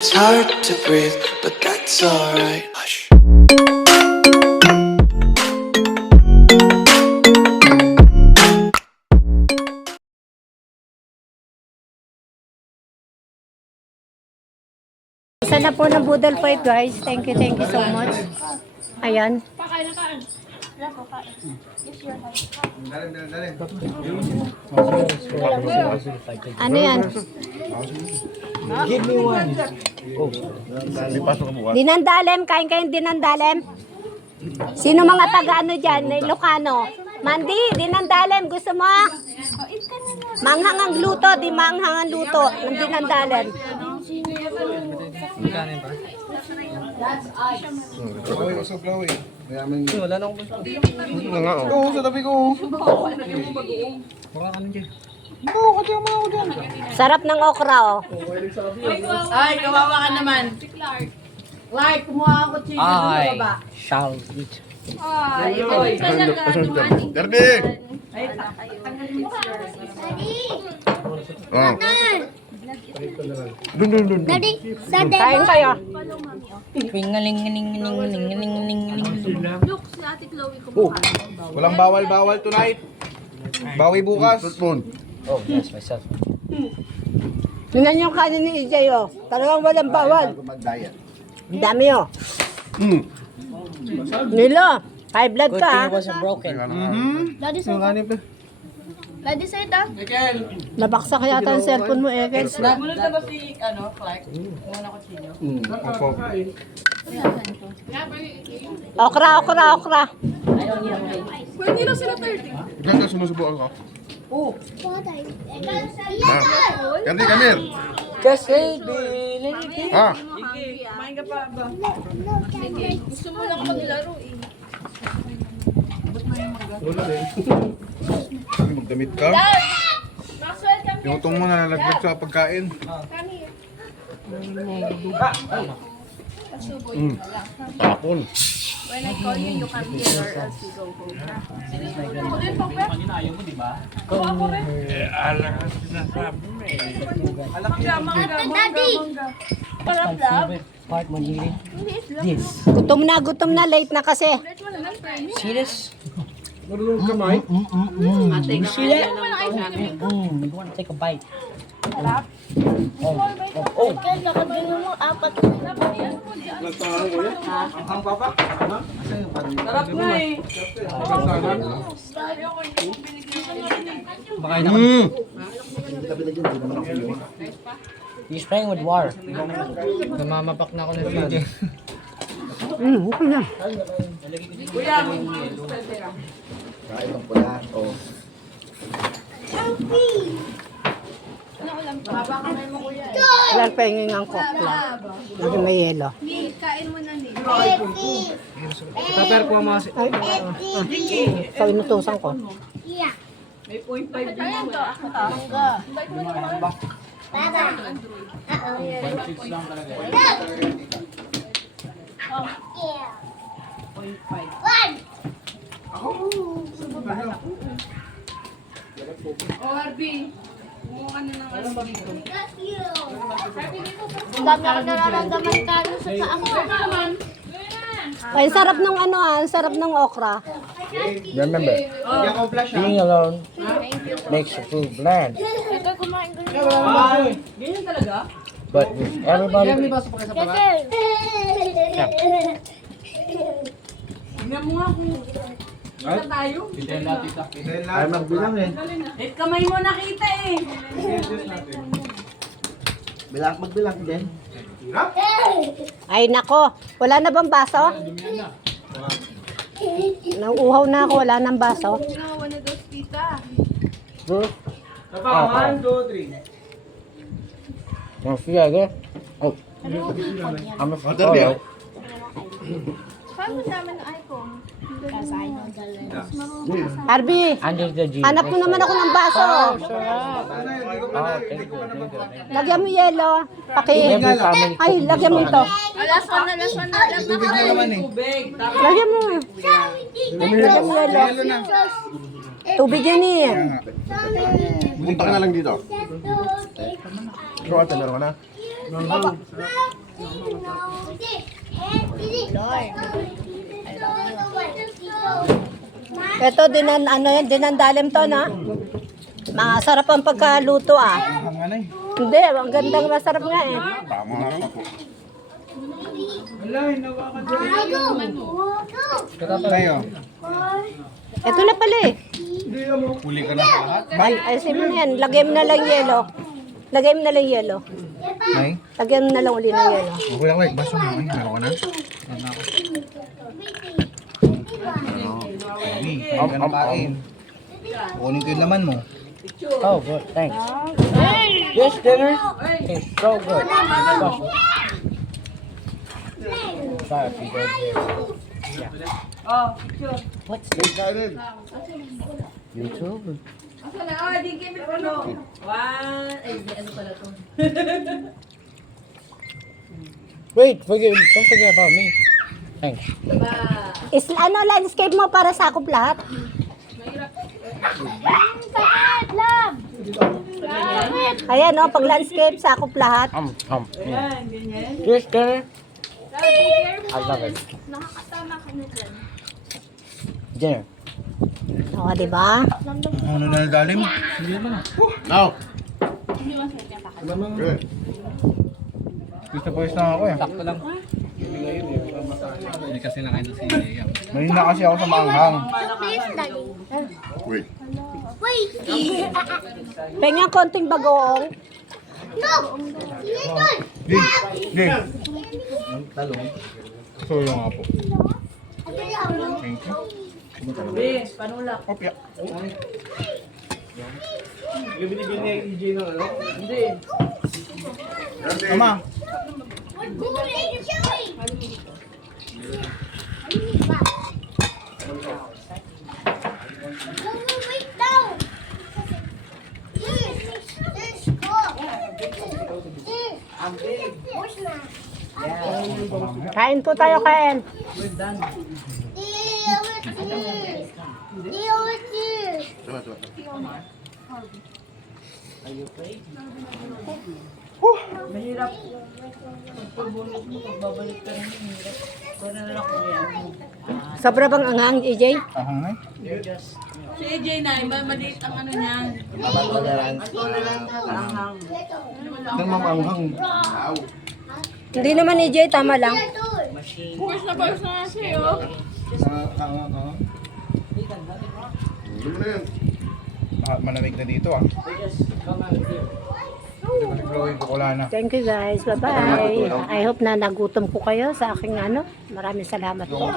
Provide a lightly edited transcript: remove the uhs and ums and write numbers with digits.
It's hard to breathe, but that's alright. Hush. Isa na po ng Boodle Fight, guys. Thank you so much. Ayan. Ano yan? Give me one. Dinandalem, kain kayong dinandalem. Sino mga taga ano dyan? Ilocano. Mandy, dinandalem, gusto mo? Manghang ang luto, di manghang ang luto. Ng dinandalem. Okay, what's up, Chloe? Mayaman yun. Wala na akong gusto. Wala nga, oh. Oo, sa tabi ko. Baka kami dyan. Oo, kasi yung mga ako dyan. Sarap ng okra, oh. Ay, kawawa ka naman. Like, kumuha ako chicken sa baba. Shall eat. Ay, boy. Derby! Oh. Dun. Kain kayo. Walang bawal tonight. Bawi bukas. Oh, yes, myself. Tingnan yung kanin ni EJ, oh. Talagang walang bawal. Mag-diet. Ang dami, oh. Nilo, high blood Good ka, thing ha? it wasn't broken. Nabaksak yata ang cellphone mo, eh. Munod na ba si, Clark? Muna ko chino. Opo. Okra. Pwede na sila 30. Ilan ka sinusubukan ko? Oo. Kandi, Kamir. Kasi, Ha? Kumain ka pa ba? Gusto mo lang maglaro eh. Magdamit ka. Maxwell, come Yung utong mo na nalaglag sa pagkain. Tapon. When I call you, you come here or else you go home. Ako din, Pagpe. Ako rin. Daddy! Parang love. part mo nili. This. Gutom na, late na kasi. Serious? Marunong kamay? You want to take a bite? Oh. Sarap nga eh. Baka na. He's playing with water. Namamapak na ako ng video. Okay na. Kuya, Kain ng pula. Oh. baba kamay mo kuya. Walang pahingin ang kokla. Hindi may yelo. Kain mo na ni. Tapos ko mga So, inutusan ko. May 0.5 din mo. Oh, Harvey. Kumuha ka na ng alam dito. Ang dami ako nararamdaman ka sa taang ko. Ay, sarap ng ano, ang sarap ng okra. Remember, being alone makes you feel bland. Ito kumain ko rin. Ganyan talaga? But with everybody, Tingnan mo nga kung isa tayo. Ay, magbilang eh. Eh, kamay mo nakita eh. Magbilang din. Ay, nako. Wala na bang baso? Nauuhaw na ako. Wala nang baso. Ginawa na daw si tita. see again. Oh, I'm a photo. Paano naman ang iPhone? Harvey, Under the G. hanap mo naman ako ng baso. Oh, thank you. Lagyan mo yelo. Every family. Ay, lagyan mo ito. Last one na. Tubig. Tapos Lagyan mo. Lagyan mo yelo. Tubig yan eh. Punta ka na lang dito. Ikaw ate, meron ka na? Ito, dinandalim to, na? Masarap ang pagkaluto, ah. Hindi, ang gandang masarap nga, eh. Tayo. Ito na pala, eh. Huli ka na sa lahat. Ayusin mo na yan. Lagay mo na lang yelo. Lagay mo na lang yelo. May? Lagyan mo na lang uli ng yelo. Okay lang, wait. Baso mo. Meron ka na? Ang kain. Kunin ko yung laman mo. Oh, good. Thanks. This dinner is so good. Special. Sorry, Peter. What's this? YouTube. Wait, don't forget about me. Thanks. Landscape mo para sakop lahat. Sakit lang. Ayan, pag landscape, sakop lahat. This dinner, I love it. Nakakatama ka na dyan. Dinner. O, diba? Ano na nadalim? No. Gusto ko na ako eh. Sakto lang. Hindi kasi nakain sa sige. Mahina kasi ako sa maanghang. Please, daddy. Wait. Wait. Pengen konting bagoong. No. Little. Di. Di. So yung nga po. Thank you. Bis, panulak. Opya. Ama. Wait down. Let's go. Kain po tayo, kain. Deal with this. Mahirap. Pagbunot mo, pagbabalik ka rin. Mahirap. Gano'n na lang kung yan. Sobra bang anghang, EJ? Ahang eh. Si AJ na, maliit ang ano niya. Ano mamanghang? Hindi naman, EJ, tama lang. Purs na siya, oh. Malamig na dito ah. Blowing ko wala na. Thank you, guys. Bye-bye. I hope na nagutom ko kayo sa aking ano. Maraming salamat po.